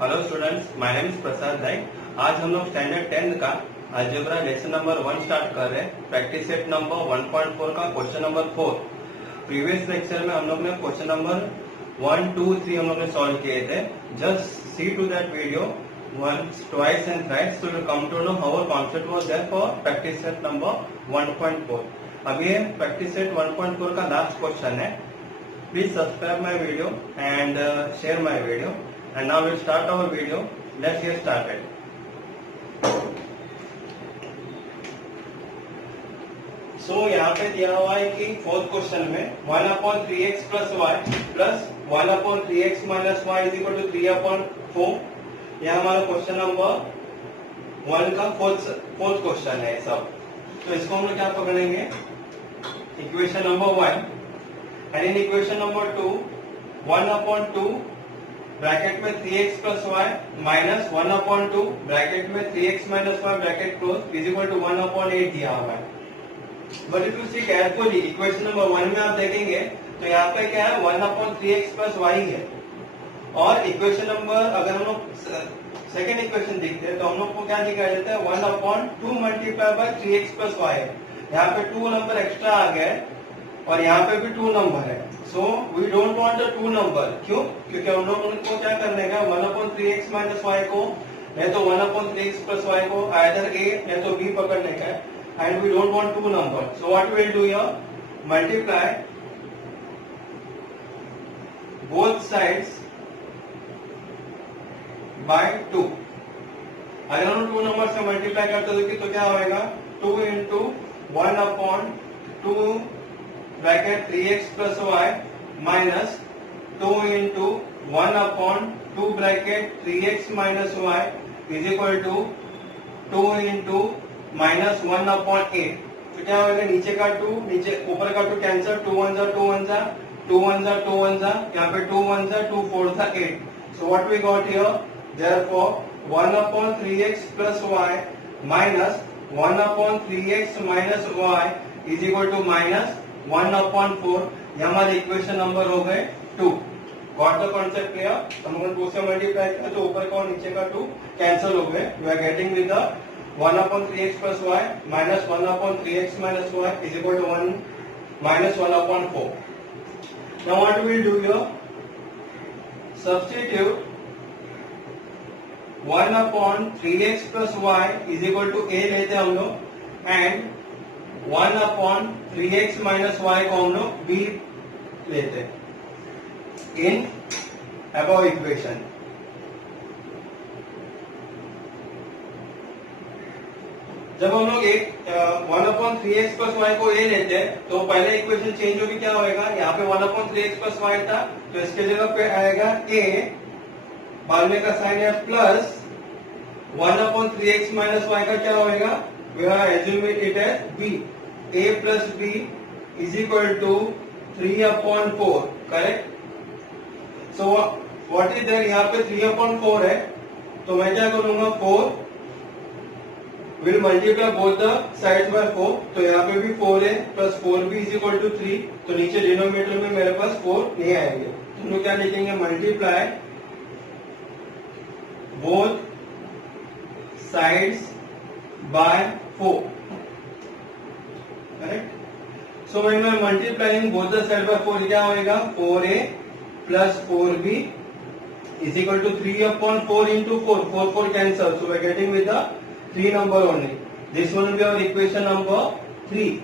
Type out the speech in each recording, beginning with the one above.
Hello students, my name is Prasad Naik. आज हम लोग स्टैंडर्ड 10 का अलजेब्रा लेसन नंबर 1 स्टार्ट कर रहे हैं। प्रैक्टिस सेट नंबर 1.4 का क्वेश्चन नंबर 4। प्रीवियस लेक्चर में हम लोग ने क्वेश्चन नंबर 1, 2, 3 हम लोग ने सॉल्व किए थे। Just see to that video once, twice and thrice, so you come to know how our concept was there for practice set number 1.4. अब ये practice set 1.4 का लास्ट क्वेश्चन है। Please subscribe my video and share my video. And now we'll start our video. Let's get started. So यहाँ पे दिया हुआ है कि फोर्थ क्वेश्चन में 1/3x plus y plus 1/3x minus y is equal to 3/4. यह हमारा क्वेश्चन नंबर 1 का फोर्थ क्वेश्चन है सब। तो इसको हम लोग क्या पकड़ेंगे, equation number 1 and in equation number 2 1/2 bracket में 3x plus y minus 1/2 bracket में 3x minus y bracket close is equal to 1/8 दिया हुआ है। But if you see carefully equation number 1 में आप देखेंगे तो यहाँ पे क्या है 1/3x plus y है। और इक्वेशन नंबर अगर हम लोग सेकेंड इक्वेशन देखते हैं तो हम लोग को क्या दिखाई देता है 1/2 multiply by 3x plus y है। यहाँ पे 2 नंबर एक्स्ट्रा आ गया और यहाँ पे भी 2 नंबर है। So we don't want the 2 number. क्यों? क्योंकि हम लोग उनको क्या करने का 1/3x minus y को या तो 1/3x plus y को आइदर a या तो b पकड़ने का है and we don't want 2 number. So what will do here, multiply both sides by 2। अगर हम 2 नंबर से मल्टीप्लाई करते तो क्या होगा 2 into 1/2 bracket 3x plus y minus 2 into 1/2 bracket 3x minus y is equal to 2 into minus 1/8। तो क्या होगा नीचे का 2 नीचे ऊपर का 2 कैंसिल, 2 1 जा 2 1 जा 2 1 जा 2 1 जा, यहाँ पे 2 1 जा 2 4 जा 8। So what we got here, therefore 1/3x plus y minus 1/3x minus y is equal to minus 1/4। ये हमारे इक्वेशन नंबर हो गए 2। Got the concept clear? हम लोग 2 से मल्टीप्लाई किया तो ऊपर का और नीचे का 2 कैंसिल हो गए। We are getting with the 1/3x plus y minus 1/3x minus y is equal to 1 minus 1/4। Now what we will do here, substitute 1/3x plus y is equal to a लेते हैं हम लोग and 1/3x minus y को हम लोग b लेते हैं in above equation. जब हम लोग एक 1/3x plus y को a लेते हैं तो पहले इक्वेशन चेंज होगी, क्या होएगा यहाँ पे 1/3x plus y था तो इसके जगह पे आएगा a, बाद में का साइन है प्लस 1/3x minus y का क्या होएगा, we are assuming it as b, a plus b is equal to 3/4। Correct? So what is there, यहाँ पे 3/4 है तो मैं क्या करूंगा 4 will multiply both the sides by 4। तो यहाँ पे भी 4 है plus 4b is equal to 3। तो नीचे डिनोमिनेटर में मेरे पास 4 नहीं आएंगे तो हम लोग क्या लिखेंगे, multiply both sides by 4। Correct? So when मैं multiplying both the side by 4 क्या होएगा 4a plus 4b is equal to 3/4 into 4, 4 4 cancel, so we are getting with the 3 number only. This one will be our equation number 3।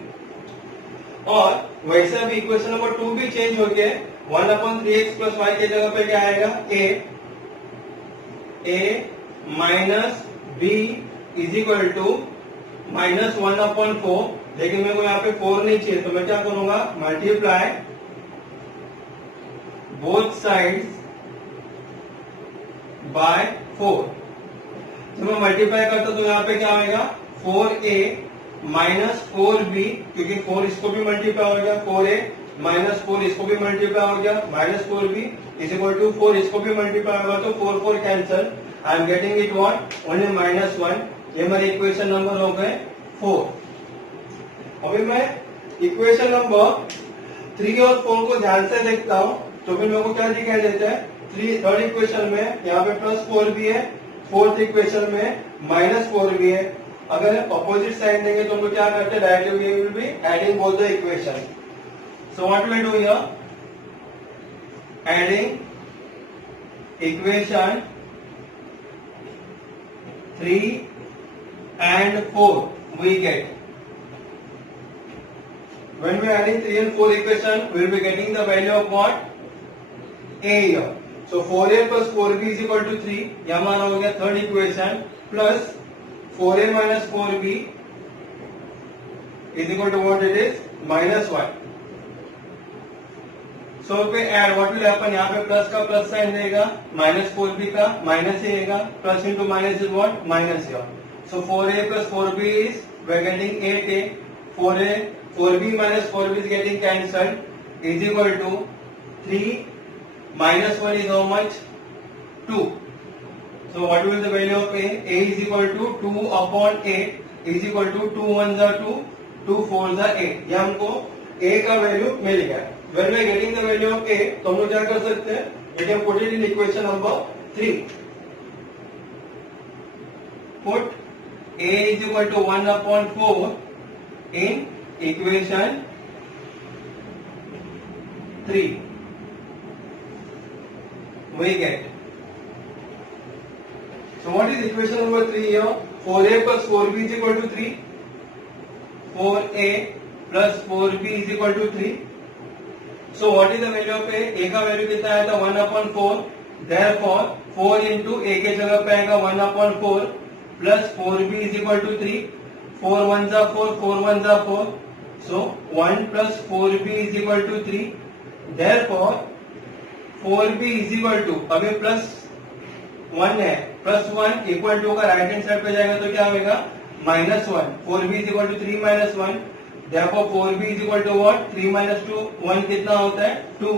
और वैसे भी equation number 2 भी change होके 1/3x plus y के जगह पे क्या आएगा a minus b is equal to minus 1/4। लेकिन मेरे को यहाँ पे 4 नहीं चाहिए तो मैं क्या करूंगा, मल्टीप्लाई बोथ साइड्स बाय 4। जब मैं मल्टीप्लाई करता तो यहाँ पे क्या होगा 4a माइनस 4b, क्योंकि 4 इसको भी मल्टीप्लाई हो गया, 4a माइनस 4 इसको भी मल्टीप्लाई हो गया, minus 4b is equal to 4 इसको भी मल्टीप्लाई होगा तो 4 4 cancel, I am getting it what only -1। ये मेरे इक्वेशन नंबर हो गए 4। अभी मैं इक्वेशन नंबर 3 और 4 को ध्यान से देखता हूं तो फिर मेरे को क्या दिखाई देता है थर्ड इक्वेशन में यहाँ पे +4 भी है, फोर्थ इक्वेशन में -4 भी है। अगर अपोजिट साइन देंगे तो हम लोग क्या करते हैं, directly we will be adding both the equation. So what we do here, adding equation 3 and 4 we get, when we are adding 3 and 4 equation we will be getting the value of what, a here. So 4a plus 4b is equal to 3, यह हमारा हो गया third equation, plus 4a minus 4b is equal to what it is, -1. So पे add what will happen, यहाँ पे plus का plus sign रहेगा, -4b का माइनस रहेगा, plus into minus is what, minus here. So 4a plus 4b is, we are getting 8a, 4b minus 4b is getting cancelled, is equal to 3 minus 1 is how much, 2. So what will be the value of a? A is equal to 2 upon 8 is equal to 2 1s are 2, 2 4s are 8. ये हमको a का value मिल गया। When we are getting the value of a, तो हम लोग क्या कर सकते हैं, we can put it in equation number 3. Put a is equal to 1 upon 4 in equation 3. We get. So what is equation number 3 here? 4a plus 4b is equal to 3. 4a plus 4b is equal to 3. So what is the value of a? A का value कितना आया था, 1 upon 4. Therefore 4 into a के जगह पे आएगा 1 upon 4 plus 4b is equal to 3. 4 1s are 4, 4 1s are 4. So 1 plus 4b is equal to 3. Therefore 4b is equal to, अभी plus 1 है, प्लस 1 इक्वल टू का राइट हैंड साइड पे जाएगा तो क्या होगा, -1. 4b is equal to 3 minus 1. Therefore 4b is equal to what, 3 minus 2, 1 कितना होता है, 2.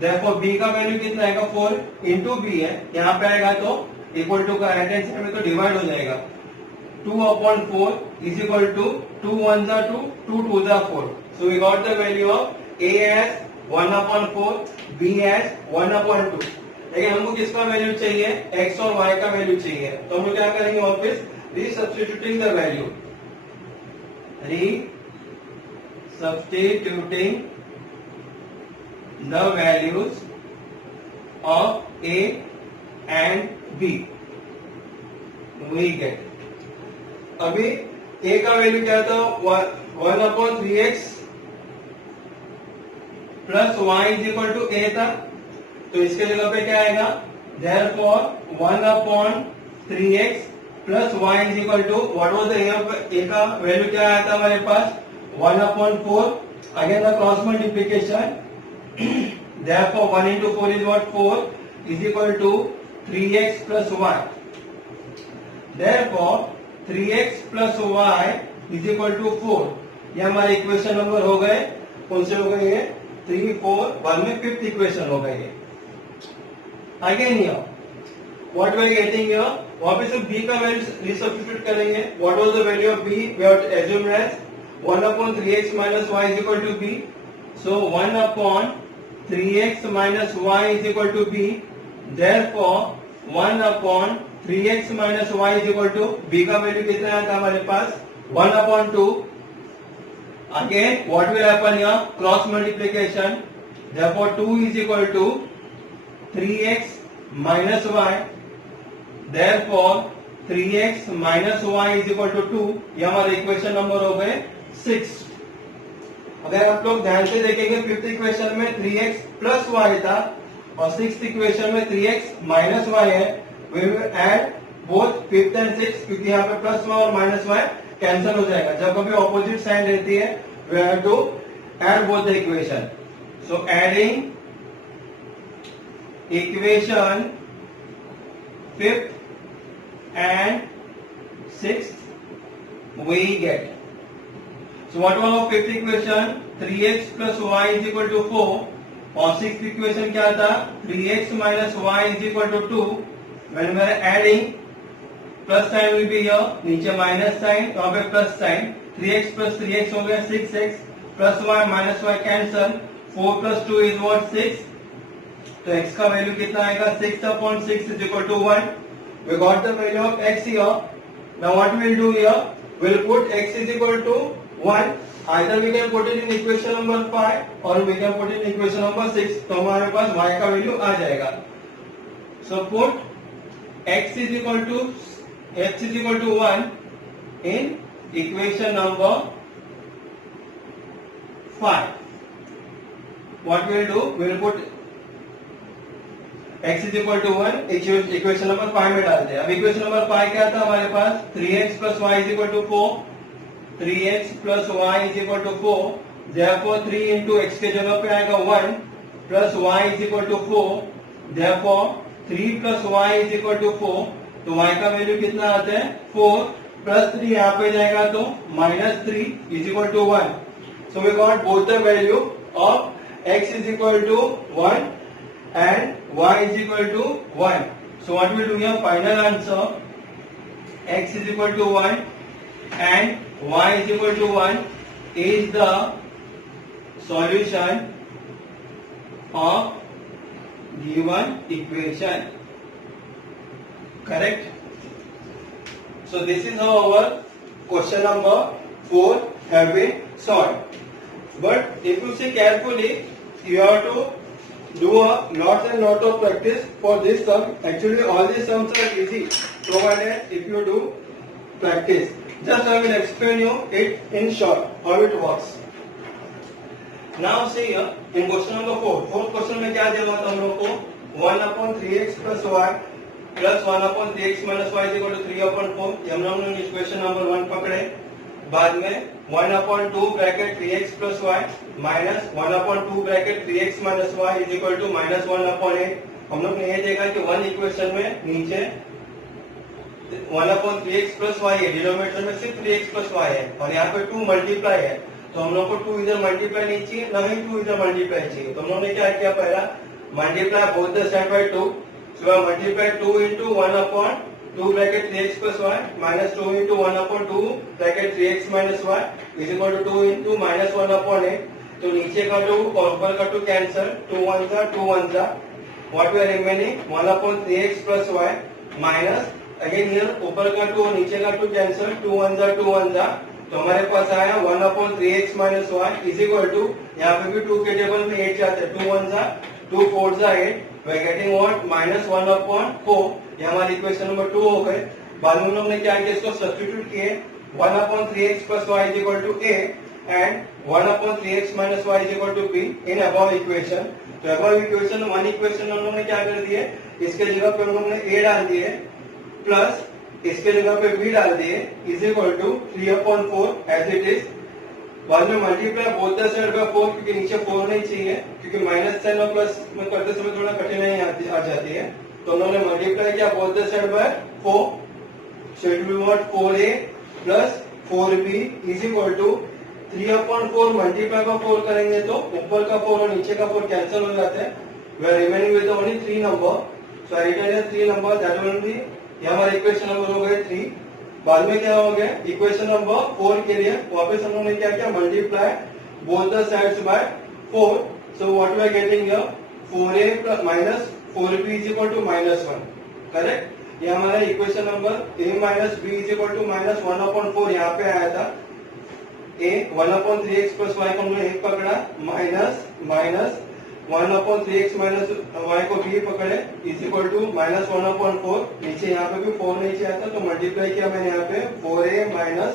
Therefore b का वैल्यू कितना आएगा, 4 इंटू b है, यहाँ पे आएगा तो इक्वल टू का राइट हैंड साइड में तो डिवाइड हो जाएगा, 2 upon 4 is equal to 2 1s are 2, 2 2s are 4. So we got the value of a as 1 upon 4, b as 1 upon 2. लेकिन हमको किसका वैल्यू चाहिए, x और y का वैल्यू चाहिए, तो हम लोग क्या करेंगे वापस, resubstituting the value, resubstituting the values of a and b we get. अभी a का वैल्यू क्या था, 1 upon 3x plus y is equal to a था, तो इसके जगह पे क्या आएगा, therefore 1 upon 3x plus y is equal to, what was the a का वैल्यू क्या आया था हमारे पास, 1 upon 4, again the cross multiplication, therefore 1 into 4 is what, 4 is equal to 3x plus y. Therefore 3x plus y is equal to 4. ये हमारे equation number हो गए, कौन से हो गए ये, 3 4 1 में फिफ्थ इक्वेशन हो गए ये। Again here what we are getting here, वापस से b का वैल्यू रिसब्स्टिट्यूट करेंगे, what was the value of b, we have assumed as 1 upon 3x minus y is equal to b. So 1 upon 3x minus y is equal to b. Therefore 1 upon 3x minus y is equal to, b का value कितना आया था हमारे पास, 1 upon 2. Again what will happen here, cross multiplication, therefore 2 is equal to 3x minus y. Therefore 3x minus y is equal to 2. ये हमारे equation number हो गए 6. अगर आप लोग ध्यान से देखेंगे, फिफ्थ इक्वेशन में 3x प्लस y था और सिक्स्थ इक्वेशन में 3x माइनस y है. We will add both fifth and sixth, क्योंकि यहाँ पे प्लस y और माइनस y कैंसिल हो जाएगा. जब कभी ऑपोजिट साइन रहती है we have to add both the equation. So adding equation fifth and sixth we get. So what was our fifth equation? 3x plus y is equal to 4. और sixth equation क्या था? 3x minus y is equal to 2. When we are adding, plus sign will be here. नीचे minus sign, यहाँ पे plus sign. 3x plus 3x हो गया 6x plus y minus y cancel. 4 plus 2 is what? 6. तो x का value कितना आएगा 6/6 is equal to 1. We got the value of x here. Now what we'll do here? We'll put x is equal to 1. Either we can put it in equation number 5 or we can put it in equation number 6. तो हमारे पास y का value आ जाएगा. So put x is equal to 1 in equation number 5. What we'll do? We'll put x is equal to 1 equation number 5 में डाल दिया. अब equation number 5 क्या था हमारे पास 3x plus y is equal to 4. 3x plus y is equal to 4. Therefore 3 into x के जगह पे आएगा 1 plus y is equal to 4. Therefore 3 plus y is equal to 4. तो y का वैल्यू कितना आता है 4 plus 3 यहाँ पे जाएगा तो -3 is equal to 1. So we got both the value of x is equal to 1 and y is equal to 1. So what we do here, final answer x is equal to 1 and y is equal to 1 is the solution of given equation. Correct? So this is how our question number 4 have been solved. But if you see carefully, you have to do a lot and lot of practice for this sum. Actually all these sums are easy provided if you do practice. Just I will explain you it in short how it works. Now see here in question number 4. Fourth question में क्या दिया हुआ था हम लोग को 1/3x plus y plus 1/3x minus y is equal to 3/4. ये हम लोगों ने इक्वेशन नंबर 1 पकड़े. बाद में 1/2 bracket 3x plus y minus 1/2 bracket 3x minus y is equal to -1/8. हम लोग ने ये देखा कि 1 इक्वेशन में नीचे 1/3x plus y है, डिनोमिनेटर में सिर्फ 3x plus y है और यहाँ पे 2 मल्टीप्लाई है. तो हम लोग को 2 इधर मल्टीप्लाई नहीं चाहिए, ना ही 2 इधर मल्टीप्लाई चाहिए. तो हम लोग ने क्या किया, पहला multiply both the side bye 2. So multiply 2 into 1/2 bracket 3x plus y minus 2 into 1/2 bracket 3x minus y is equal to 2 into -1/8. तो नीचे का 2 और ऊपर का 2 कैंसल, 2 1 जा 2 1 जा. What we are remaining 1/3x plus y minus again here ऊपर का 2 नीचे का 2 कैंसल, 2 1 जा 2 1 जा. तो हमारे पास आया 1/3x minus y is equal to, यहाँ पे भी 2 के टेबल में 8 जाते हैं, 2 1 जा 2 4 जा 8. We are getting what -1/4. ये हमारी इक्वेशन नंबर 2 हो गए. बाद में हम लोग ने क्या किया, इसको सब्स्टिट्यूट किए. 1/3x plus y is equal to a and 1/3x minus y is equal to b in above equation. तो above equation 1 इक्वेशन हम लोग ने क्या कर दिए, इसके जगह पे हम लोग ने a डाल दिए प्लस इसके जगह पे b डाल दिए is equal to 3/4 as it is. बाद में multiply both the side by 4 क्योंकि नीचे 4 नहीं चाहिए, क्योंकि माइनस साइन और प्लस में करते समय थोड़ा कठिनाई आ जाती है. तो उन्होंने मल्टीप्लाई किया both the side by 4. So it will what 4a plus 4b is equal to 3/4. Multiply का 4 करेंगे तो ऊपर का 4 और नीचे का 4 कैंसिल हो जाते हैं. We are remaining with only 3 number. So I written 3 number that will be, ये हमारा इक्वेशन नंबर हो गए 3. बाद में क्या हो गया, इक्वेशन नंबर 4 के लिए वापस हम लोगों ने क्या किया, multiply both the sides by 4. So what we are getting here 4a plus minus 4b is equal to -1. Correct. ये हमारा equation number a minus b is equal to -1/4 यहाँ पे आया था. a 1/3x प्लस y को हमने 1 पकड़ा minus 1/3x minus y को b पकड़े इज इक्वल टू -1/4. नीचे यहाँ पे भी 4 नीचे आता तो मल्टीप्लाई किया मैंने यहाँ पे 4a minus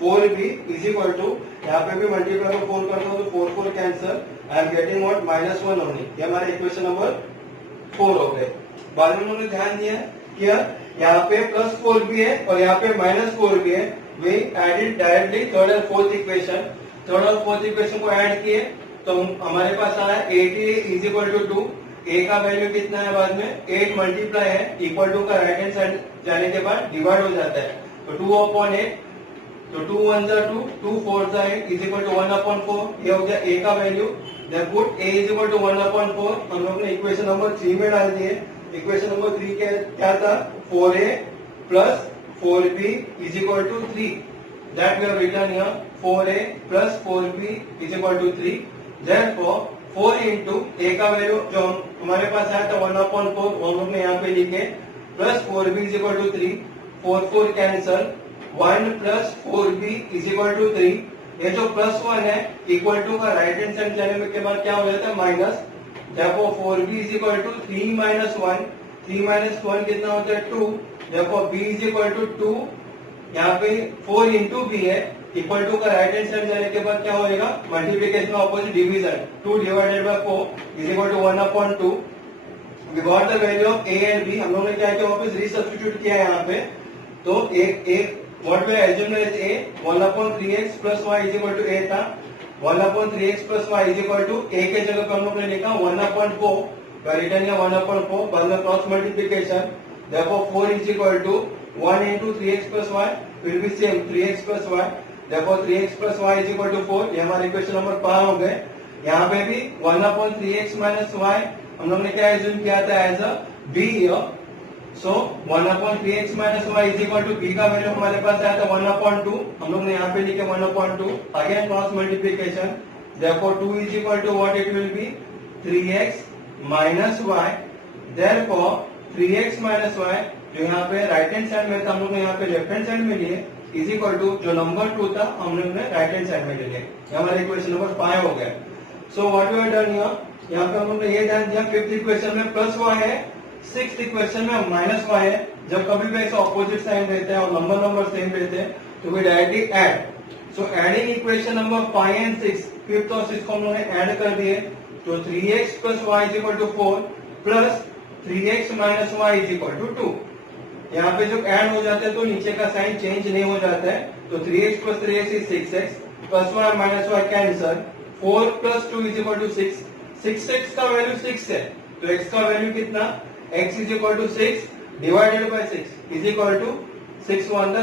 4b is equal to, यहाँ पे भी मल्टीप्लाई को 4 करता हूँ तो 4 4 cancel. I am getting what -1 only. ये हमारा इक्वेशन नंबर 4 हो गए. बाद में उन्होंने ध्यान दिया कि यहाँ पे +4b है और यहाँ पे -4b है. वी एडेड डायरेक्टली थर्ड और फोर्थ इक्वेशन. थर्ड और फोर्थ इक्वेशन को ऐड किए तो हमारे पास आया 8a is equal to 2. a का वैल्यू कितना है, बाद में 8 मल्टीप्लाई है, इक्वल टू का राइट हैंड साइड जाने के बाद डिवाइड हो जाता है. तो 2/8. तो 2 1 जा 2, 2 4 जा 8 इज इक्वल टू 1/4. ये हो गया a का value. Then put a is equal to 1/4. हम लोग ने इक्वेशन नंबर 3 में डाल दिए. इक्वेशन नंबर 3 क्या था, 4a plus 4b is equal to 3. That we have written here 4a plus 4b is equal to 3. Therefore 4 into A का value जो हमारे पास आया था 1/4 वो हम लोग ने यहाँ पे लिखे plus 4b is equal to 3 4 cancel 1 plus 4b is equal to 3 ये जो प्लस 1 है इक्वल टू का राइट हैंड साइड जाने के बाद क्या हो जाता है माइनस देखो 4b is equal to 3 minus 1 3 minus 1 कितना होता है 2 देखो b इज इक्वल टू 2 यहाँ पे 4 इंटू बी है इक्वल टू का राइट हैंड साइड जाने के बाद क्या होएगा multiplication opposite division 2 divided by 4 is equal to 1/2 we got the value of a and b हम लोगों ने क्या किया वापस रीसब्स्टिट्यूट किया यहाँ पे तो एक what we assume as a 1/3x plus y is equal to a था 1/3x plus y is equal to a के जगह पे हम लोग ने लिखा 1/4 रिटर्न या 1/4 बाद में cross multiplication therefore 4 is equal to 1 into 3x plus y will be same 3x plus y therefore 3x plus y is equal to 4 ये हमारे इक्वेशन नंबर 5 हो गए यहाँ पे भी 1/3x minus y हम लोग ने क्या एज्यूम किया था as a b here so 1/3x minus y is equal to b का वैल्यू हमारे पास आया था 1/2 हम लोग ने यहाँ पे लिखे 1/2 again cross multiplication therefore 2 is equal to what it will be 3x minus y therefore 3x minus y जो यहाँ पे राइट हैंड साइड में था हम लोग ने यहाँ पे लेफ्ट हैंड साइड में लिए इज इक्वल टू जो नंबर 2 था हम लोग ने राइट हैंड साइड में ले लिया हमारा इक्वेशन नंबर 5 हो गया so what we have done here यहाँ पे हम लोग ने ये ध्यान दिया फिफ्थ इक्वेशन में प्लस y है सिक्स्थ इक्वेशन में माइनस y है जब कभी भी ऐसा ऑपोजिट साइन रहते हैं और नंबर सेम रहते हैं तो we directly add so adding equation number 5 and 6 fifth और सिक्स्थ को हम लोग ने ऐड कर दिए तो 3x plus y is equal to 4 plus 3x minus y is equal to 2 यहाँ पे जब ऐड हो जाते हैं तो नीचे का साइन चेंज नहीं हो जाता है तो 3x plus 3x is 6x plus y minus y cancel 4 plus 2 is equal to 6 6x का वैल्यू 6 है तो x का वैल्यू कितना x is equal to 6 divided by 6 is equal to 6 1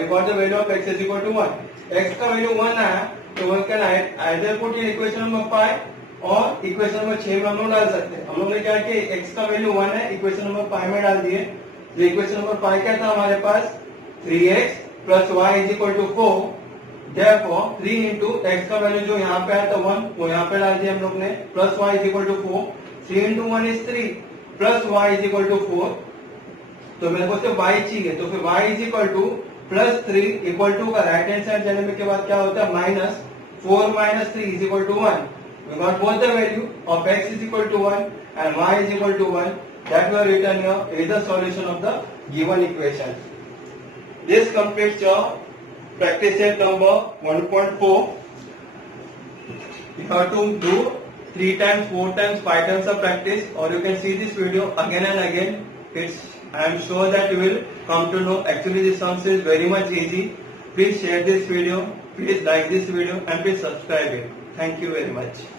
we got the value of x is equal to 1 x का value 1 आया तो one can either put in equation number 5 और equation number 6 में हम लोग डाल सकते हैं हम लोग ने क्या किया x का वैल्यू 1 है इक्वेशन नंबर 5 में डाल दिए तो इक्वेशन नंबर 5 क्या था हमारे पास 3x plus y is equal to 4 therefore 3 into x का वैल्यू जो यहाँ पे आया था 1 वो यहाँ पे डाल दिया हम लोग ने plus y is equal to 4 3 into 1 is 3 plus y is equal to 4 तो मेरे को सिर्फ y चाहिए तो फिर y is equal to plus 3 equal to का राइट हैंड साइड जाने के बाद क्या होता है minus 4 minus 3 is equal to 1 we got both the value of x is equal to 1 and y is equal to 1 that we have written here is the solution of the given equation. This completes your practice set number 1.4. You have to do 3 times, 4 times, 5 times of practice or you can see this video again and again. I am sure that you will come to know actually this sum is very much easy. Please share this video, please like this video and please subscribe it. Thank you very much.